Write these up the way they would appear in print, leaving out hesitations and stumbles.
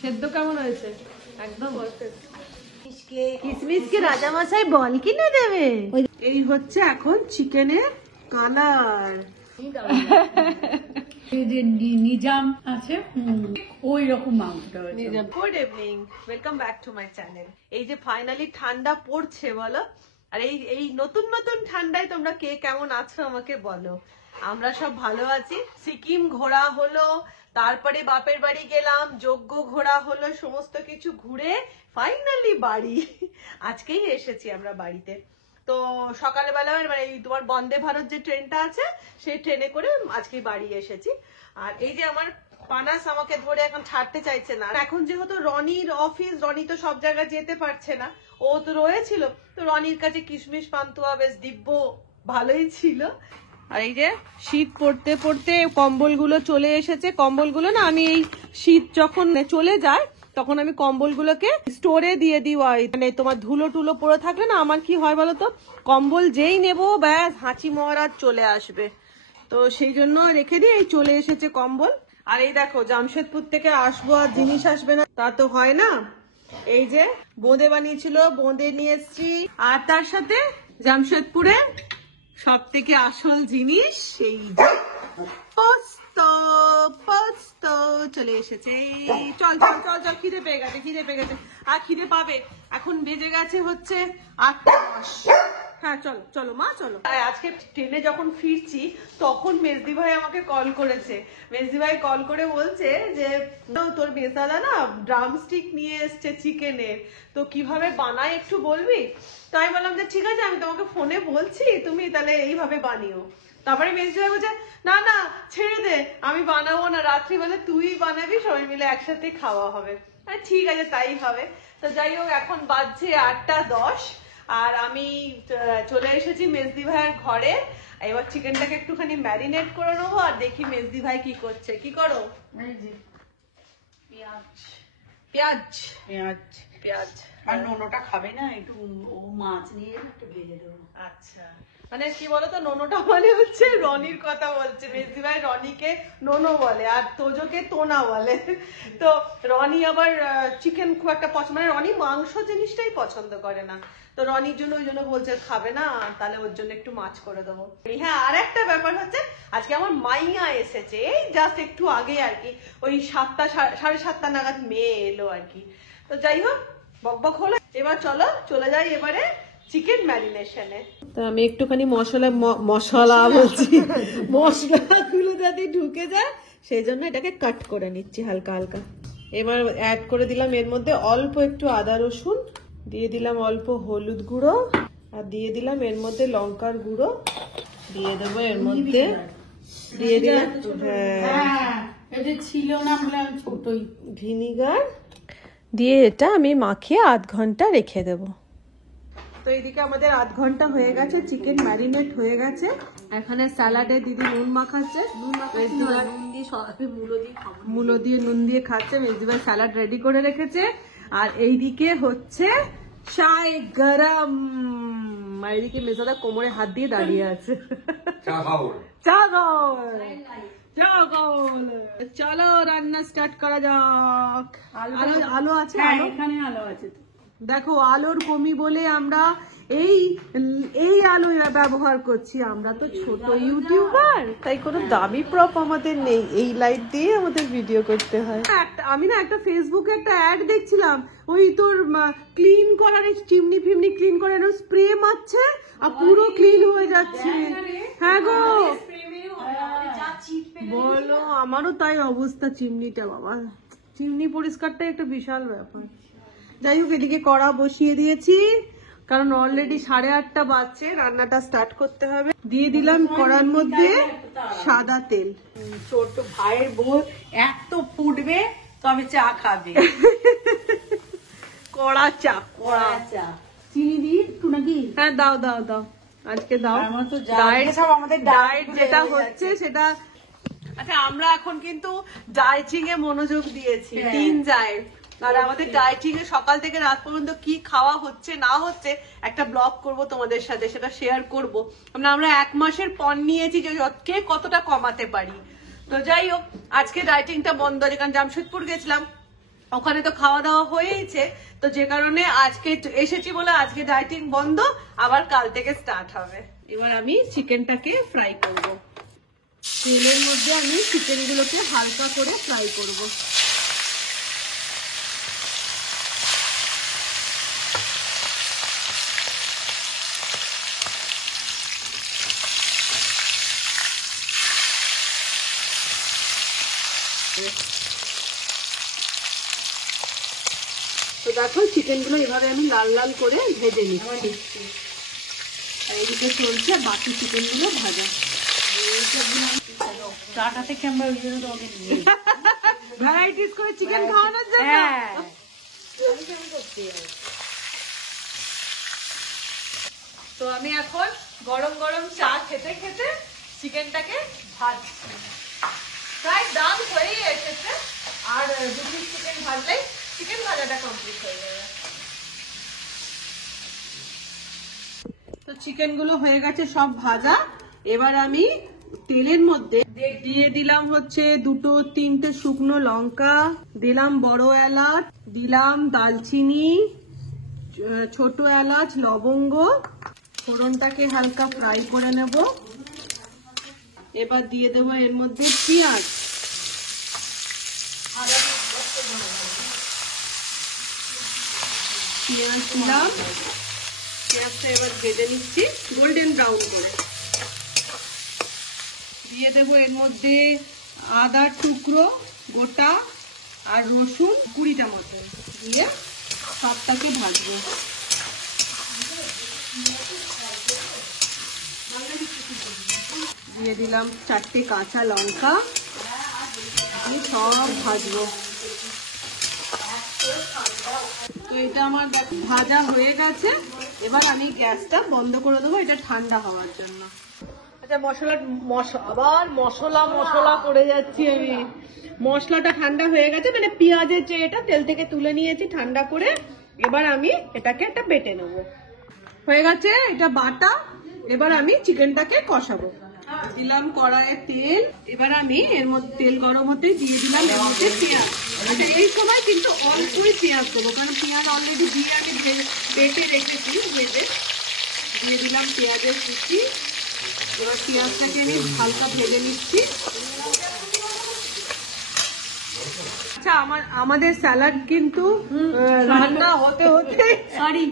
সেদ্ধ কেমন হয়েছে? একদম কিসমিসকে রাজামশাই বল কিনে দেবে। এই হচ্ছে এখন চিকেনের কালার। নিজাম আছে ওই রকম মাংসটা। Good evening, welcome back to my channel. এই যে ফাইনালি ঠান্ডা পড়ছে বলো, আর এই নতুন নতুন ঠান্ডায় তোমরা কে কেমন আছো আমাকে বলো। আমরা সব ভালো আছি। সিকিম ঘোরা হলো, তারপরে বাপের বাড়ি গেলাম, যজ্ঞ ঘোরা হলো, সমস্ত কিছু ঘুরে ফাইনালি বাড়ি। আজকেই এসেছি আমরা বাড়িতে। তো সকালবেলা মানে এই তোমার বন্দে ভারত যে ট্রেনটা আছে সেই ট্রেনে করে আজকে বাড়ি এসেছি। আর এই যে আমার পানাস আমাকে ধরে এখন ছাড়তে চাইছে না। এখন যেহেতু রনির অফিস, রনি তো সব জায়গায় যেতে পারছে না, ও তো রয়েছিল, তো রনির কাছে কিশমিশ পান্তুয়া বেশ দিব্য ভালোই ছিল। আর এই যে শীত পড়তে পড়তে কম্বলগুলো চলে এসেছে। কম্বলগুলো না আমি এই শীত যখন চলে যায় তখন আমি কম্বলগুলোকে স্টোরে দিয়ে দিই। মানে তোমার ধুলো টুলো পড়ে থাকলে না আমার কি হয় বলতো, কম্বল যেই নেবো ব্যাস হাঁচি মহারাজ চলে আসবে, তো সেই জন্য রেখে দিই। এই চলে এসেছে কম্বল। আর এই দেখো জামশেদপুর থেকে আসবো আর জিনিস আসবে না তা তো হয় না। এই যে বোঁদে বানিয়েছিল, বোঁদে নিয়ে এসছি। আর তার সাথে জামশেদপুরে সব থেকে আসল জিনিস সেই পোস্ত। পোস্ত চলে এসেছে। চল চল চল চল, খিদে পেয়ে গেছে, খিদে পেয়ে গেছে, আর খিদে পাবে। এখন বেজে গেছে হচ্ছে 8:10। হ্যাঁ চলো চলো মা চলো। আজকে ট্রেনে যখন ফিরছি তখন মেজদি ভাই আমাকে কল করেছে। মেজদি ভাই কল করে বলছে যে তোর বেসাদা না ড্রামস্টিক নিয়ে এসছে চিকেনের, তো কিভাবে বানায় একটু বলবি। তো আমি বললাম যে ঠিক আছে, আমি তোমাকে ফোনে বলছি, তুমি তাহলে এইভাবে বানিও। তারপরে মেজদি ভাই বলছে না না ছেড়ে দে, আমি বানাবো না, রাত্রিবেলা তুই বানাবি, সবাই মিলে একসাথে খাওয়া হবে। ঠিক আছে তাই হবে। তো যাই হোক এখন বাজছে 8:10 আর আমি চলে এসেছি মেজদি ভাইয়ের ঘরে। এবার চিকেনটাকে একটুখানি ম্যারিনেট করে নেবো আর দেখি মেজদি ভাই কি করছে। কি করো? পেঁয়াজ পেঁয়াজ পেঁয়াজ পেঁয়াজ। আর নোনোটা খাবে না, একটু মাছ নিয়ে একটু ভেজে দেবো। আচ্ছা, মানে কি বলতো, নোনোটা মানে হচ্ছে রনির কথা বলছে। মেজদি ভাই রনিকে নোনো বলে আর তোজোকে তোনা বলে। তো রনি আবার চিকেন খুব একটা পছন্দ, মানে রনি মাংস জিনিসটাই পছন্দ করে না, তো রনির জন্য ওই জন্য বলছে খাবে না, তাহলে ওর জন্য একটু মাছ করে দেবো। হ্যাঁ আর একটা ব্যাপার হচ্ছে, আজকে আমার মাইয়া এসেছে এই জাস্ট একটু আগে আর কি, ওই 7টা 7:30 নাগাদ মেয়ে এলো আর কি। তো যাই হোক বকবক হলো, এবার চলো চলে যাই এবারে চিকেন ম্যারিনেশনে। তো আমি একটুখানি মশলা বলছি মশলাগুলো যাতে ঢুকে যায় সেই জন্য এটাকে কাট করে নিচ্ছি হালকা হালকা। এবার অ্যাড করে দিলাম এর মধ্যে অল্প একটু আদা রসুন, দিয়ে দিলাম অল্প হলুদ গুঁড়ো, আর দিয়ে দিলাম এর মধ্যে লঙ্কার গুঁড়ো, দিয়ে দেবো এর মধ্যে, দিয়ে দিলাম এটা ছিল না বলে ছোটই ভিনিগার দিয়ে এটা আমি মাখিয়ে 1/2 ঘন্টা রেখে দেব। তো এইদিকে আমাদের 1/2 ঘন্টা হয়ে গেছে, চিকেন ম্যারিনেট হয়ে গেছে। এখানে স্যালাডে দিদি নুন মাখাচ্ছে, মূলো দিয়ে নুন দিয়ে খাচ্ছে। মেজদি ভাই স্যালাড রেডি করে রেখেছে। আর এইদিকে হচ্ছে চায় গরম, আর এইদিকে মেজাদা কোমরে হাত দিয়ে দাঁড়িয়ে আছে। চা খাও চলো রান্না স্টার্ট করা যাক। আলো আছে, এখানে আলো আছে। দেখো আলোর কমি বলে আমরা এই আলো ব্যবহার করছি। আমরা তো ছোট ইউটিউবার, তাই কোনো দামি প্রপ আমাদের নেই, এই লাইট দিয়ে আমাদের ভিডিও করতে হয়। আমি না একটা ফেসবুকে একটা অ্যাড দেখছিলাম, ওই তোর ক্লিন করার চিমনি ফিমনি ক্লিন করার স্প্রে মারছে আর পুরো ক্লিন হয়ে যাচ্ছে। হ্যাঁ গো বলো, আমারও তাই অবস্থা। চিমনিটা বাবা, চিমনি পরিষ্কারটা একটা বিশাল ব্যাপার। যাই হোক এদিকে কড়া বসিয়ে দিয়েছি, কারণ অলরেডি 8:30 বাজছে, রান্নাটা স্টার্ট করতে হবে। দিয়ে দিলাম কড়ার মধ্যে সাদা তেল। ছোট ভাইয়ের বউ এত ফুটবে তবে চা খাবে। কড়া চা, কড়া চা চিনি দিই একটু নাকি? হ্যাঁ দাও দাও দাও, আজকে দাও। আমাদের ডায়েট যেটা হচ্ছে সেটা। আচ্ছা আমরা এখন কিন্তু ডায়েটিং এ মনোযোগ দিয়েছি, 3 জায়ের। আর আমাদের ডায়েটিং এ সকাল থেকে রাত পর্যন্ত কি খাওয়া হচ্ছে না হচ্ছে একটা ব্লগ করব তোমাদের সাথে, সেটা শেয়ার করব। আমরা 1 মাসের পণ নিয়েছি যে কে কতটা কমাতে পারি। তো যাই হোক আজকে ডায়েটিংটা বন্ধ আছে, কারণ জামশেদপুর গেছিলাম, ওখানে তো খাওয়া দাওয়া হয়েইছে, তো যে কারণে আজকে এসেছি বলে আজকে ডায়েটিং বন্ধ, আবার কাল থেকে স্টার্ট হবে। এবার আমি চিকেনটাকে ফ্রাই করব। তেলের মধ্যে আমি চিকেনগুলোকে হালকা করে ফ্রাই করব। তো দেখো চিকেনগুলো এভাবে আমি লাল লাল করে ভেজে নিচ্ছি, আর এদিকে চলছে বাকি চিকেনগুলো ভাজা। টাটা থেকে আমরা ওই জন্য তোমাকে নিয়ে ভ্যারাইটিস করে চিকেন খাওয়ানোর জন্য। তো আমি এখন গরম গরম চা খেতে খেতে চিকেনটাকে ভাজছি। প্রায় দাম হয়েই এসেছে, আর 2 পিস চিকেন ভাজলেই চিকেন ভাজাটা কমপ্লিট হয়ে যাবে। তো চিকেন গুলো হয়ে গেছে সব ভাজা। এবার আমি তেলের মধ্যে দিয়ে দিলাম হচ্ছে 2-3টে শুকনো লঙ্কা, দিলাম বড় এলাচ, দিলাম দালচিনি, ছোট এলাচ, লবঙ্গ। ফোড়নটাকে হালকা ফ্রাই করে নেব। এবার দিয়ে দেবো এর মধ্যে পেঁয়াজ, পেঁয়াজ দিলাম। পেঁয়াজটা এবার ভেজে নিচ্ছি গোল্ডেন ব্রাউন করে। দিয়ে দেবো এর মধ্যে আদার টুকরো গোটা আর রসুন 20টা মতো দিয়ে সবটাকে ভাজবো। দিয়ে দিলাম 4টে কাঁচা লঙ্কা, সব ভাজবো। তো এটা আমার ভাজা হয়ে গেছে। এবার আমি গ্যাসটা বন্ধ করে দেবো, এটা ঠান্ডা হওয়ার জন্য। আচ্ছা আবার মশলা করে যাচ্ছি আমি। মশলাটা ঠান্ডা হয়ে গেছে, মানে পেঁয়াজের যে এটা তেল থেকে তুলে নিয়েছি ঠান্ডা করে। এবার আমি এটাকে একটা বেটে নেব। হয়ে গেছে এটা বাটা। এবার আমি চিকেনটাকে কষাবো। দিলাম কড়াইয়ে তেল। এবার আমি এর মধ্যে তেল গরম হতে দিয়ে দিলাম এর মধ্যে পেঁয়াজ। আচ্ছা এই সময় কিন্তু অল্পই পেঁয়াজ দেবো, কারণ পেঁয়াজ অলরেডি দিয়ে আগে বেটে রেখেছি ভেজে। দিয়ে দিলাম পেঁয়াজের কুচি। এবার পেঁয়াজটাকে আমি হালকা ভেজে নিচ্ছি। আচ্ছা আমাদের স্যালাড কিন্তু রান্না হতে হতে সরি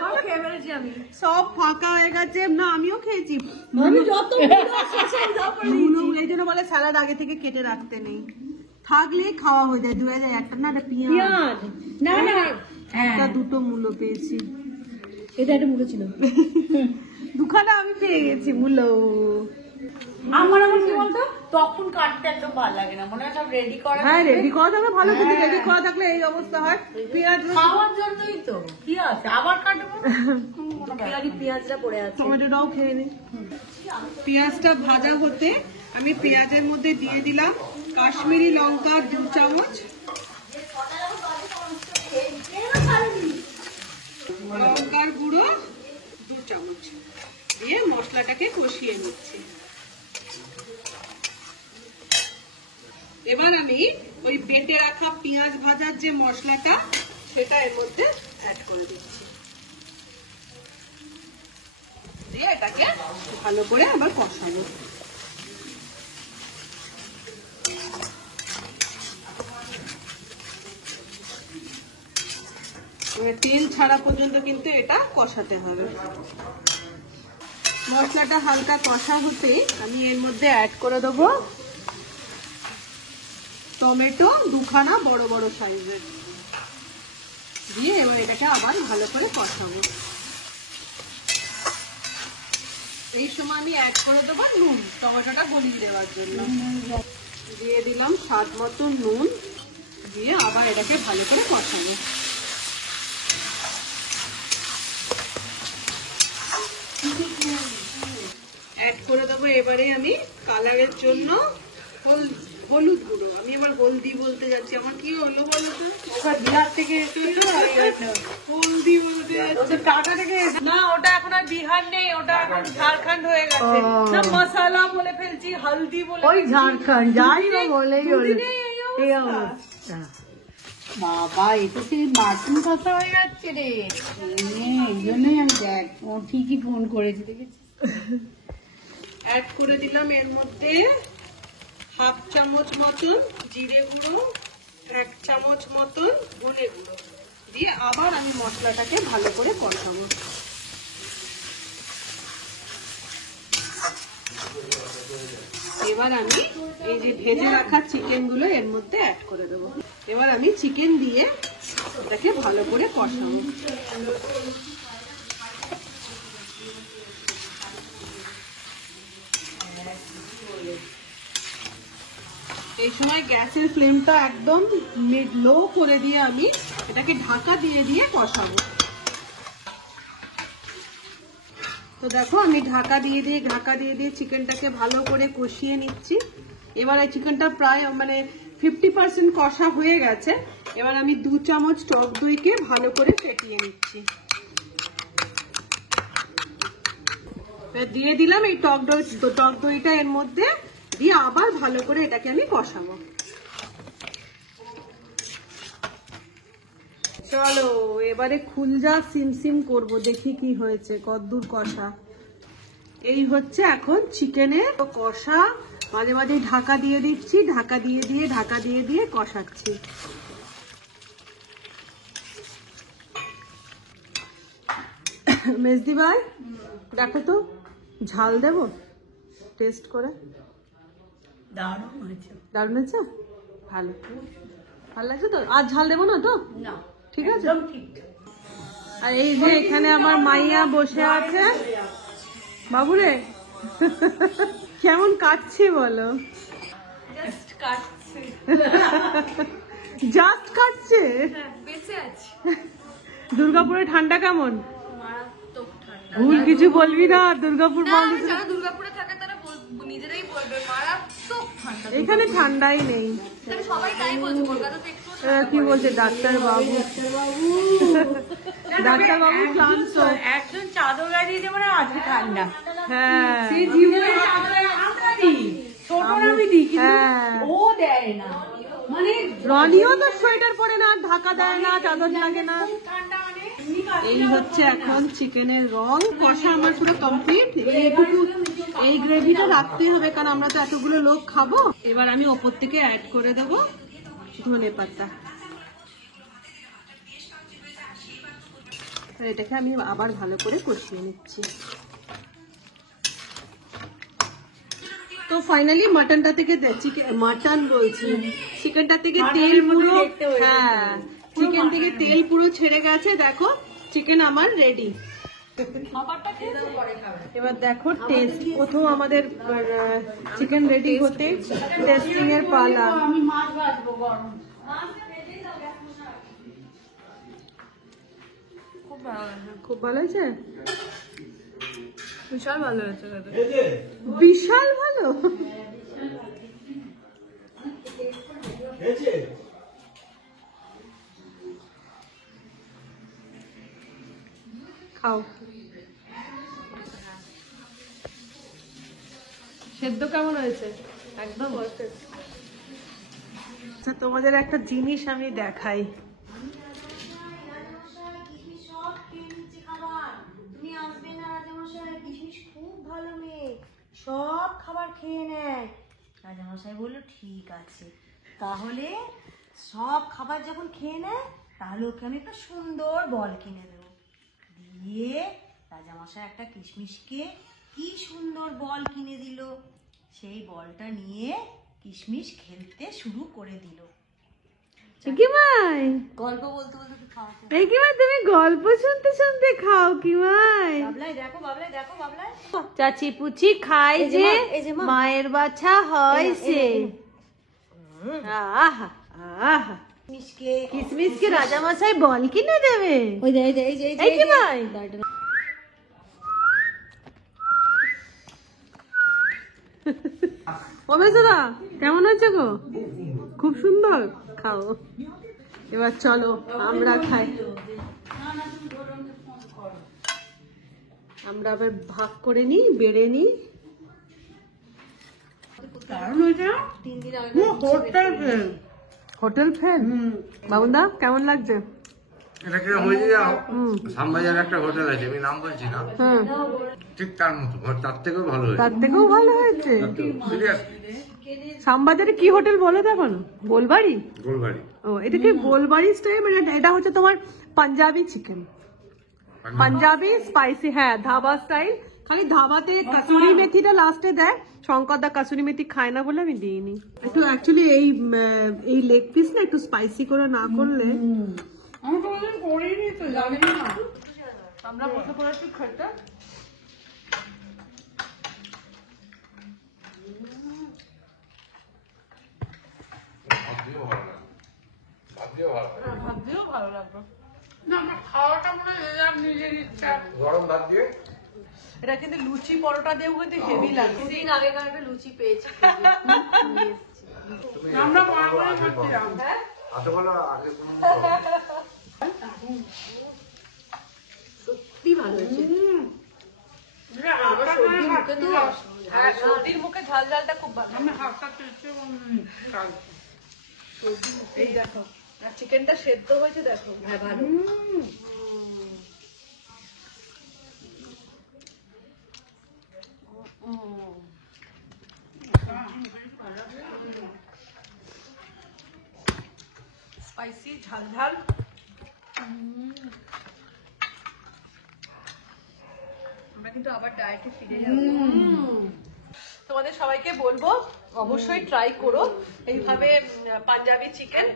সব খেয়ে ফেলেছি আমি, সব ফাঁকা হয়ে গেছে। না আমিও খেয়েছি, আমি যত এই জন্য বলে স্যালাড আগে থেকে কেটে রাখতে নেই, থাকলেই খাওয়া হয়ে যায়। 2001 না, একটা পেঁয়াজ না না একটা 2টো মূলো পেয়েছি। এটা একটা মুখে ছিল, দুখানা আমি পেয়ে গেছি মূলো। আমার কি বলতো তখন কাটতে একদম ভালো লাগে না, মনে হয় সব রেডি করা। হ্যাঁ রেডি করা থাকলে ভালো, কিন্তু রেডি করা থাকলে এই অবস্থা হয়। পেঁয়াজ খাওয়ার জন্যই তো কি আছে আবার কাটবো, পেঁয়াজটা পড়ে আছে। টমেটোটাও খেয়ে নি। পেঁয়াজটা ভাজা হতে আমি পেঁয়াজের মধ্যে দিয়ে দিলাম কাশ্মীরি লঙ্কা 2 চামচ, লঙ্কার গুঁড়ো 2 চামচ দিয়ে মশলাটাকে কষিয়ে নিচ্ছি। এবার আমি ওই বেটে রাখা পেঁয়াজ ভাজার যে মশলাটা সেটা এর মধ্যে অ্যাড করে দিচ্ছি, দিয়ে এটাকে ভালো করে আবার কষাবো। তেল ছাড়া পর্যন্ত কিন্তু এটা কষাতে হবে। মশলাটা হালকা কষা হতে আমি এর মধ্যে অ্যাড করে দেবো টমেটো 2খানা বড় বড় সাইজের, দিয়ে এবার এটাকে আবার ভালো করে কষাবো। এই সময় আমি অ্যাড করে দেবো নুন, টমেটোটা গলিয়ে দেওয়ার জন্য। দিয়ে দিলাম স্বাদ মতো নুন, দিয়ে আবার এটাকে ভালো করে কষাবো। অ্যাড করে দেবো এবারে আমি কালারের জন্য হলুদ গুঁড়ো। আমি আবার হলদি বলতে যাচ্ছি, আমার কি হলো বলো তো? বিহার থেকে হলদি বলতে যাচ্ছি, টাটা থেকে। না ওটা এখন আর বিহার নেই, ওটা এখন ঝাড়খণ্ড হয়ে গেছে। না মশলা বলে ফেলছি, হলদি বলে ওই ঝাড়খণ্ড যাই না বলেই দুদিনে এই অবস্থা। বাবা এ তো সেই মাটন কষা হয়ে যাচ্ছে রে। এই জন্যই আমি দেখ ও ঠিকই ফোন করেছি দেখেছি। অ্যাড করে দিলাম এর মধ্যে 1/2 চামচ মতন জিরে গুঁড়ো, 1 চামচ মতন ধনে গুঁড়ো দিয়ে আবার আমি মশলাটাকে ভালো করে কষাবো। এবার আমি এই যে ভেজে রাখা চিকেন গুলো এর মধ্যে অ্যাড করে দেবো। এবার আমি চিকেন দিয়ে এটাকে ভালো করে কষাবো। এই সময় গ্যাসের ফ্লেমটা একদম লো করে দিয়ে আমি এটাকে ঢাকা দিয়ে দিয়ে কষাবো। তো দেখো আমি ঢাকা দিয়ে দিয়ে চিকেনটাকে ভালো করে কষিয়ে নিচ্ছি। এবার এই চিকেনটা প্রায় 50% কষা হয়ে গেছে। এবার আমি 2 চামচ টক দইকে ভালো করে ফেটিয়ে নিচ্ছি। দিয়ে দিলাম এই টক দইটা এর মধ্যে দিয়ে আবার ভালো করে এটাকে আমি কষাবো। চলো এবারে খুলজা সিম করব, দেখি কি হয়েছে, কতদূর কষা। এই হচ্ছে এখন চিকেনের কষা। মাঝে মাঝে ঢাকা দিয়ে দিচ্ছি, ঢাকা দিয়ে দিয়ে কষাচ্ছি। মেজদি ভাই দেখো তো ঝাল দেবো টেস্ট করে। দারুণ হয়েছে। দারুণ হয়েছে, ভালো লাগছে তো? আর ঝাল দেবো না তো? না ঠিক আছে। ঠিক। আর এই যে এখানে আমার মাইয়া বসে আছে। বাবুরে কেমন কাটছে বলো? জাস্ট কাটছে। দুর্গাপুরে ঠান্ডা কেমন? ভুল কিছু বলবি না, দুর্গাপুর মানুষ দুর্গাপুরে থাকে তারা নিজেরাই বলবে মারাত্মক ঠান্ডা। এখানে ঠান্ডাই নেই। সবাই তাই বলছে, কলকাতাতে একটু কি বলছে ডাক্তার বাবু ক্লান্ত। একজন চাদর গাড়িয়ে যে মানে আজকে ঠান্ডা। হ্যাঁ সেই জীবনে আমরা দিই, ছোটরা আমি দিই কিন্তু হ্যাঁ। ও দেয় না। মানে রনিও তো সোয়েটার পরে না, ঢাকা দেয় না, চাদর লাগে না। ঠান্ডা মানে এই হচ্ছে এখন চিকেনের রং কষা আমার পুরো কমপ্লিট। এইটুকু এই গ্রেভিটা রাখতেই হবে কারণ আমরা তো এতগুলো লোক খাবো। এবার আমি ওপর থেকে অ্যাড করে দেবো ধনেপাতা। এটাকে আমি আবার ভালো করে কষিয়ে নিচ্ছি। তো ফাইনালি মাটনটা থেকে মাটন বলছি চিকেনটা থেকে তেল পুরো, হ্যাঁ চিকেন থেকে তেল পুরো ছেড়ে গেছে। দেখো চিকেন আমার রেডি। এবার দেখো টেস্ট, প্রথম আমাদের চিকেন রেডি হতে টেস্টিং এর পালা। আমি মাছ ভাজবো গরম। খুব ভালো হয়েছে, বিশাল ভালো হয়েছে। বিশাল ভালো। খাও। সেদ্ধ কেমন হয়েছে? একদম। আচ্ছা তোমাদের একটা জিনিস আমি দেখাই। তুমি আসবে না রাজামশাই, কিশমিশ খুব ভালো মেয়ে, সব খাবার খেয়ে নেয়। রাজামশাই বললো ঠিক আছে, তাহলে সব খাবার যখন খেয়ে নেয় তাহলে ওকে আমি একটা সুন্দর বল কিনে দেবো। দিয়ে রাজামশাই একটা কিশমিশকে কি সুন্দর বল কিনে দিল। সেই বলটা নিয়ে কিশমিশ খেলতে শুরু করে দিল। কি ভাই গল্প বলতে বলতে তুই খাওয়াতে। এই কি ভাই তুমি গল্প শুনতে শুনতে খাও কি ভাই? বাবলাই দেখো, বাবলাই দেখো, বাবলাই চাচি পুচি খাই এই যে যে মা, এই যে মা। মায়ের বাছা হয় সে। আহা আহা কিশমিশকে কিসমিসকে রাজামশাই বল কিনে দেবে? ওই যে এই যে এই যে এই কি ভাই? অবেশদা কেমন হয়েছে গো? খুব সুন্দর, খাও। এবার চলো আমরা খাই। আমরা আবার ভাগ করে নিই, বেড়ে নিই। দারুণ হয়েছে। 3 দিন আগে পুরো হোটটা হোটেল ফেল বাবুদা কেমন লাগছে? এটা কি হয়েছে শ্যামবাজার একটা হোটেল আছে, আমি নাম বলছি না, ঠিক তার মতো, তার থেকেও ভালো হয়েছে। তার থেকেও ভালো হয়েছে। সিরিয়াসলি শ্যামবাজারে কি হোটেল বলো দেখো না? গোলবাড়ি। গোলবাড়ি। ও এটা কি গোলবাড়ি স্টাইল? এটা হচ্ছে তোমার পাঞ্জাবি চিকেন, পাঞ্জাবি স্পাইসি, হ্যাঁ ধাবা স্টাইল। খালি ধাবাতে কাসুরি মেথিটা লাস্টে দেয়, শঙ্কর দা কাসুরি মেথি খায় না বলে আমি দিইনি। একটু অ্যাকচুয়ালি এই লেগ পিস না একটু স্পাইসি করে না করলে। আমি কোনোদিন করিনি তো, জানি না। আমরা বসে পড়েছি খেতে। ভাবতেও ভালো লাগবে। না, আমার খাওয়াটা মনে হয় এরা নিজের ইচ্ছা। গরম ভাত দিয়ে এটা কিন্তু লুচি পরোটা দিয়েও কিন্তু হেভি লাগে। দিন আগেকার একটা লুচি পেয়েছি। আমরা মনে করে করছিলাম। এত ভালো আগে কোনো সত্যি ভালো হয়েছে। এটা হালকা করে মুখে তো হ্যাঁ সর্দির মুখে ঝাল ঝালটা খুব ভালো। আমি হালকা চেষ্টা কাজ। এই দেখো আর চিকেনটা সেদ্ধ হয়েছে দেখো। হ্যাঁ ভালো। স্পাইসি ঝাল ঝাল। আমরা কিন্তু আবার ডায়েটে ফিরে যাবো। তোমাদের সবাইকে বলবো অবশ্যই ট্রাই করো এইভাবে Punjabi chicken,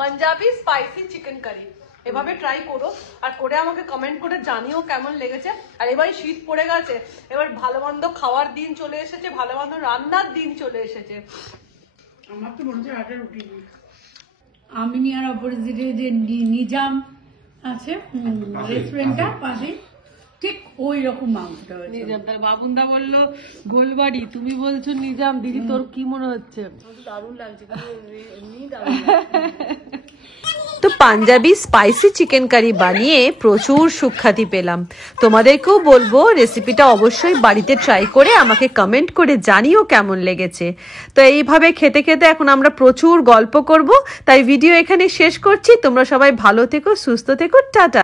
Punjabi spicy chicken curry এভাবে ট্রাই করো আর করে আমাকে কমেন্ট করে জানিও কেমন লেগেছে। আর এবার শীত পড়ে গেছে, এবার ভালো মন্দ খাওয়ার দিন চলে এসেছে, ভালো মন্দ রান্নার দিন চলে এসেছে। আমার তো মনে হচ্ছে হাটে রুটি। আমিনিয়ার অপোজিটে যে নিজাম আছে রেস্টুরেন্টটা পাশে, ঠিক ওই রকম মাংসটা হয়েছে। নিজাম, তার বাবুনদা বললো গোলবাড়ি, তুমি বলছো নিজাম। দিদি তোর কি মনে হচ্ছে? দারুণ লাগছে, এমনি দারুণ। তো পাঞ্জাবি স্পাইসি চিকেন কারি বানিয়ে প্রচুর সুখ্যাতি পেলাম। তোমাদেরকেও বলবো রেসিপিটা অবশ্যই বাড়িতে ট্রাই করে আমাকে কমেন্ট করে জানিও কেমন লেগেছে। তো এইভাবে খেতে খেতে এখন আমরা প্রচুর গল্প করব, তাই ভিডিও এখানে শেষ করছি। তোমরা সবাই ভালো থেকো, সুস্থ থেকো, টাটা।